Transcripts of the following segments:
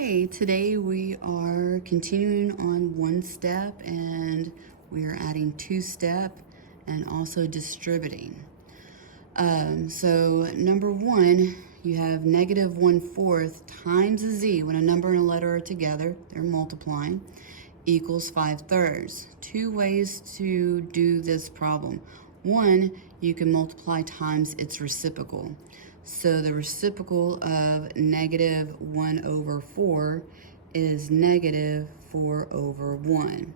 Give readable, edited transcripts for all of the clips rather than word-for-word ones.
Okay, today we are continuing on one step and we are adding two step and also distributing. So number one, you have negative 1/4 times a z when a number and a letter are together, they're multiplying, equals 5/3. Two ways to do this problem. One, you can multiply times its reciprocal. So the reciprocal of negative 1/4 is negative 4/1.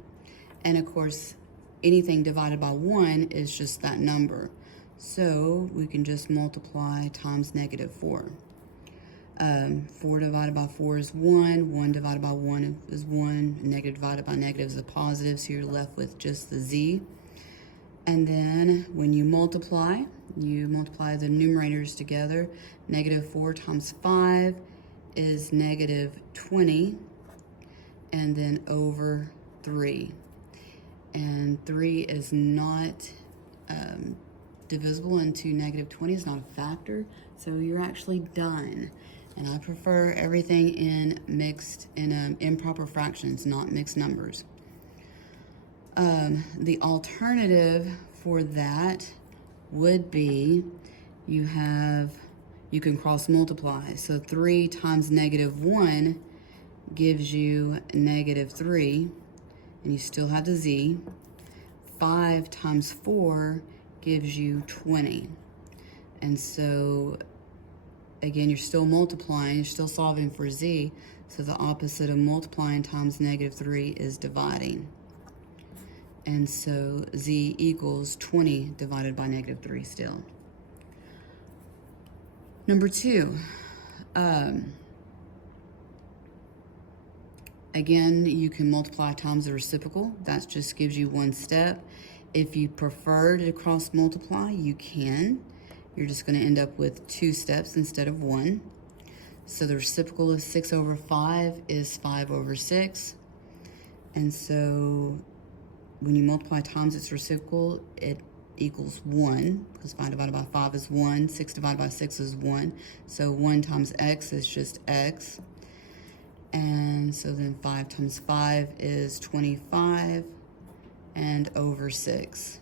And of course, anything divided by 1 is just that number. So we can just multiply times negative 4. 4 divided by 4 is 1. 1 divided by 1 is 1. Negative divided by negative is a positive, so you're left with just the z. And then when you multiply the numerators together. Negative 4 times 5 is negative 20, and then over 3. And 3 is not divisible into negative 20, is not a factor, so you're actually done. And I prefer everything in improper fractions, not mixed numbers. The alternative for that would be you can cross multiply. So 3 times negative 1 gives you negative 3, and you still have the z. 5 times 4 gives you 20. And so again, you're still multiplying, you're still solving for z, so the opposite of multiplying times negative 3 is dividing. And so z equals 20 divided by negative 3 still. Number 2, again, you can multiply times the reciprocal. That just gives you one step. If you prefer to cross multiply, you can. You're just going to end up with 2 steps instead of 1. So the reciprocal of 6/5 is 5/6. And so when you multiply times its reciprocal, it equals 1, because 5 divided by 5 is 1, 6 divided by 6 is 1. So 1 times x is just x. And so then 5 times 5 is 25, and over 6.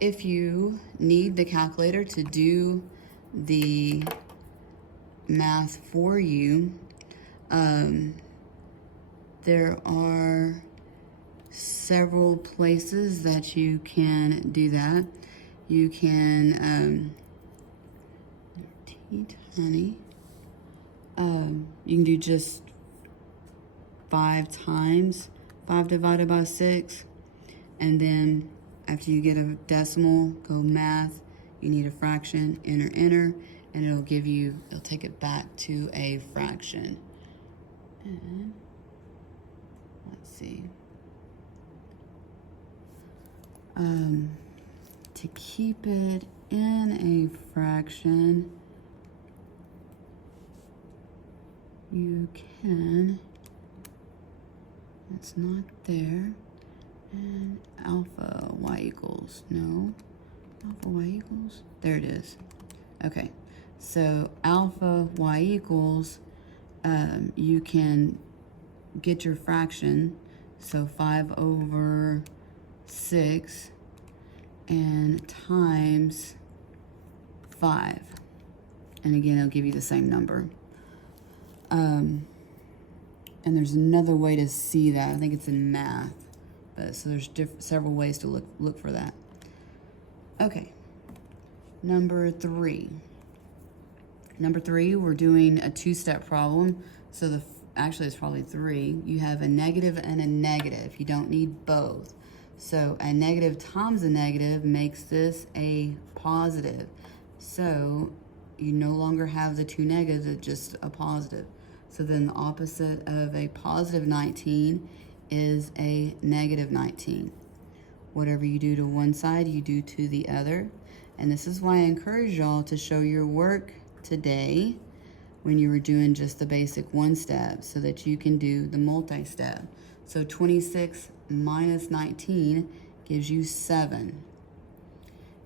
If you need the calculator to do the math for you, there are several places that you can do that. You can, honey, you can do just 5 times 5 divided by 6, and then after you get a decimal, go math, you need a fraction, enter, and it'll take it back to a fraction. And let's see. To keep it in a fraction, you can, it's not there, and alpha y equals, no, alpha y equals, there it is. Okay, so alpha y equals, you can get your fraction, so 5/6 and times 5. And again, it'll give you the same number. And there's another way to see that. I think it's in math. But so there's several ways to look for that. Okay. Number 3. Number 3, we're doing a 2-step problem. So actually it's probably 3. You have a negative and a negative. You don't need both. So a negative times a negative makes this a positive. So you no longer have the 2 negatives, it's just a positive. So then the opposite of a positive 19 is a negative 19. Whatever you do to one side, you do to the other. And this is why I encourage y'all to show your work today when you were doing just the basic 1-step, so that you can do the multi-step. So 26 minus 19 gives you 7.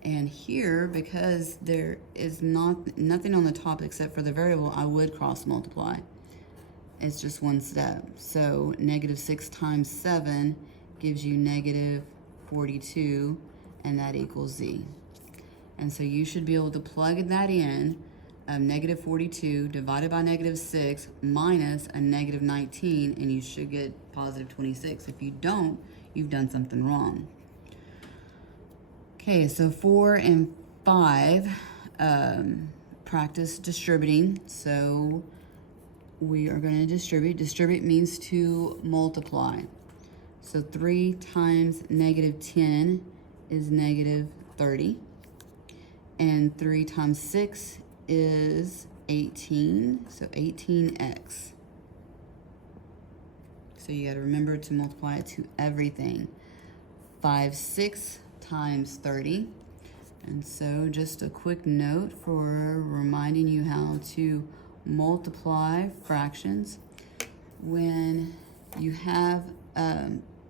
And here, because there is nothing on the top except for the variable, I would cross multiply. It's just one step. So negative 6 times 7 gives you negative 42, and that equals z. And so you should be able to plug that in. Negative 42 divided by negative 6 minus a negative 19, and you should get positive 26. If you don't, you've done something wrong. Okay, so 4 and 5, practice distributing. So we are going to distribute. Distribute means to multiply. So 3 times negative 10 is negative 30. And 3 times 6 is 18, so 18x. So you got to remember to multiply it to everything. 5 6 times 30. And so just a quick note for reminding you how to multiply fractions. When you have,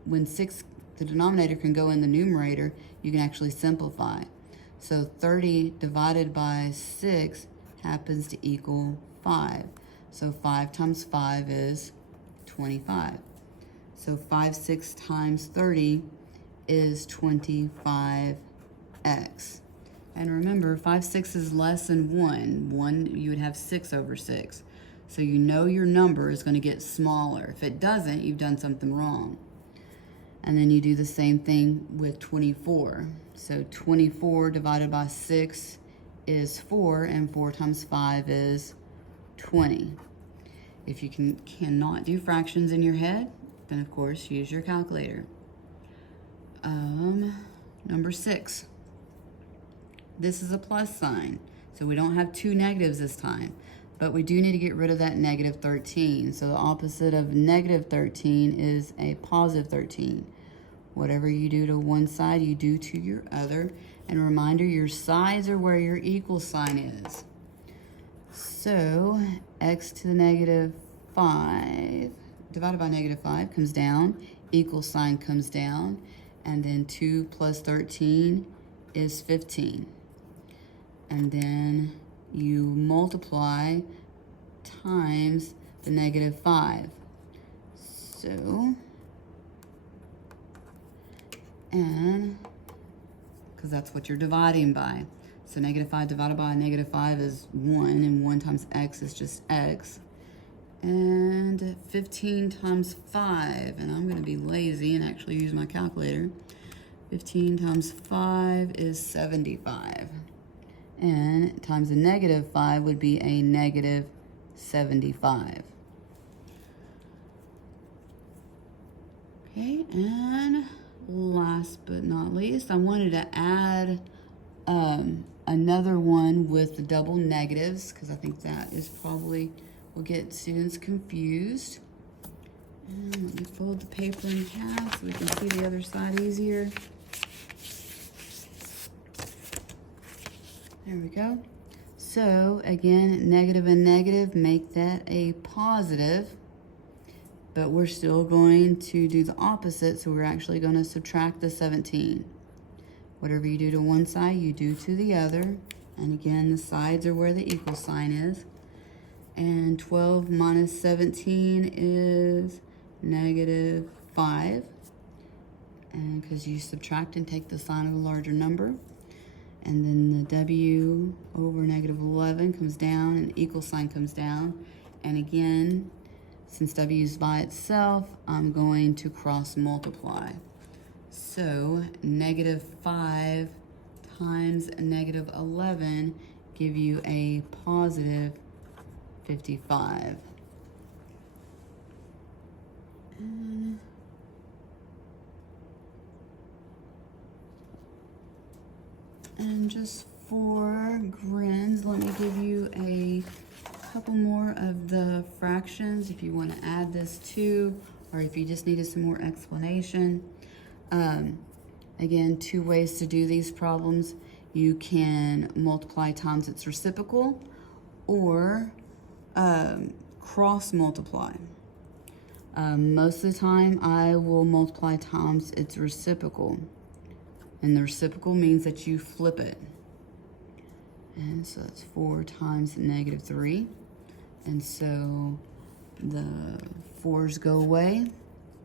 when 6, the denominator can go in the numerator, you can actually simplify. So 30 divided by 6 happens to equal 5. So 5 times 5 is 25. So 5 6 times 30 is 25x. And remember, 5 6 is less than 1. 1, you would have 6 over 6. So you know your number is going to get smaller. If it doesn't, you've done something wrong. And then you do the same thing with 24. So 24 divided by 6 is 4, and 4 times 5 is 20. If you cannot do fractions in your head, then of course use your calculator. Number 6. This is a plus sign, so we don't have two negatives this time, but we do need to get rid of that negative 13. So the opposite of negative 13 is a positive 13. Whatever you do to one side, you do to your other. And a reminder, your sides are where your equal sign is. So x to the negative 5 divided by negative 5 comes down, equal sign comes down, and then 2 plus 13 is 15. And then you multiply times the negative 5. So, and, because that's what you're dividing by. So negative 5 divided by negative 5 is 1, and 1 times x is just x. And 15 times 5, and I'm going to be lazy and actually use my calculator. 15 times 5 is 75. And times a negative 5 would be a negative 75. Okay, and last but not least, I wanted to add another one with the double negatives, because I think that is probably will get students confused. And let me fold the paper in half so we can see the other side easier. There we go. So again, negative and negative make that a positive, but we're still going to do the opposite, so we're actually going to subtract the 17. Whatever you do to one side, you do to the other. And again, the sides are where the equal sign is. And 12 minus 17 is negative 5. And because you subtract and take the sign of a larger number. And then the W over negative 11 comes down, and the equal sign comes down. And again, since W is by itself, I'm going to cross multiply. So negative 5 times negative 11 give you a positive 55. And just for grins, let me give you a couple more of the fractions if you want to add this to, or if you just needed some more explanation. Again, two ways to do these problems. You can multiply times its reciprocal, or cross multiply. Most of the time I will multiply times its reciprocal, and the reciprocal means that you flip it. And so that's 4 times negative 3, and so The 4's go away.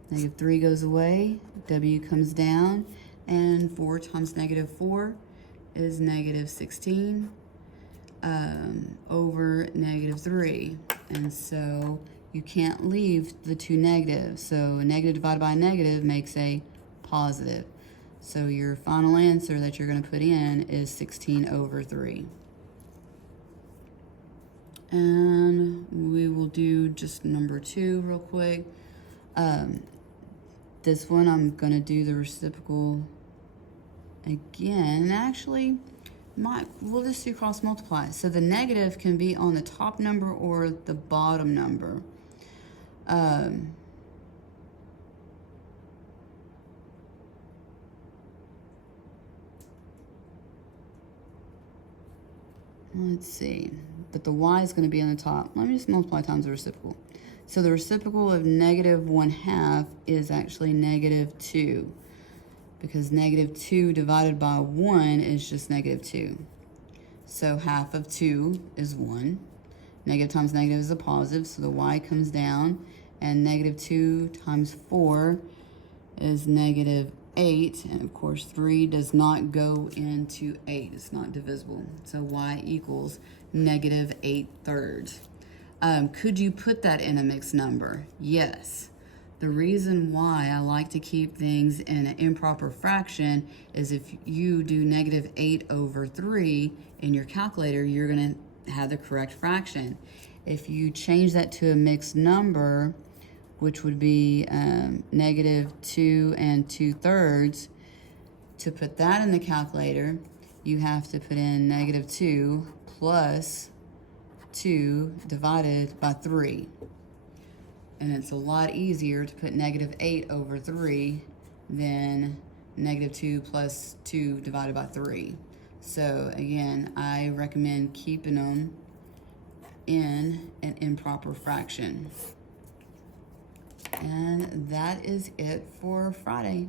Negative 3 goes away. W comes down. And 4 times negative 4 is negative 16 over negative 3. And so you can't leave the two negatives. So a negative divided by a negative makes a positive. So your final answer that you're going to put in is 16 over 3. And we will do just number 2 real quick. This one I'm going to do the reciprocal again. Actually, we'll just do cross multiply. So the negative can be on the top number or the bottom number. Let's see, but the y is going to be on the top. Let me just multiply times the reciprocal. So the reciprocal of negative 1/2 is actually negative 2, because negative 2 divided by 1 is just negative 2. So half of 2 is 1. Negative times negative is a positive, so the y comes down, and negative 2 times 4 is negative 8, and of course 3 does not go into 8. It's not divisible. So y equals negative 8/3. Could you put that in a mixed number? Yes. The reason why I like to keep things in an improper fraction is if you do negative 8 over 3 in your calculator, you're going to have the correct fraction. If you change that to a mixed number, which would be negative 2 and 2/3, to put that in the calculator, you have to put in negative 2 plus 2 divided by 3. And it's a lot easier to put negative 8 over 3 than negative 2 plus 2 divided by 3. So again, I recommend keeping them in an improper fraction. And that is it for Friday.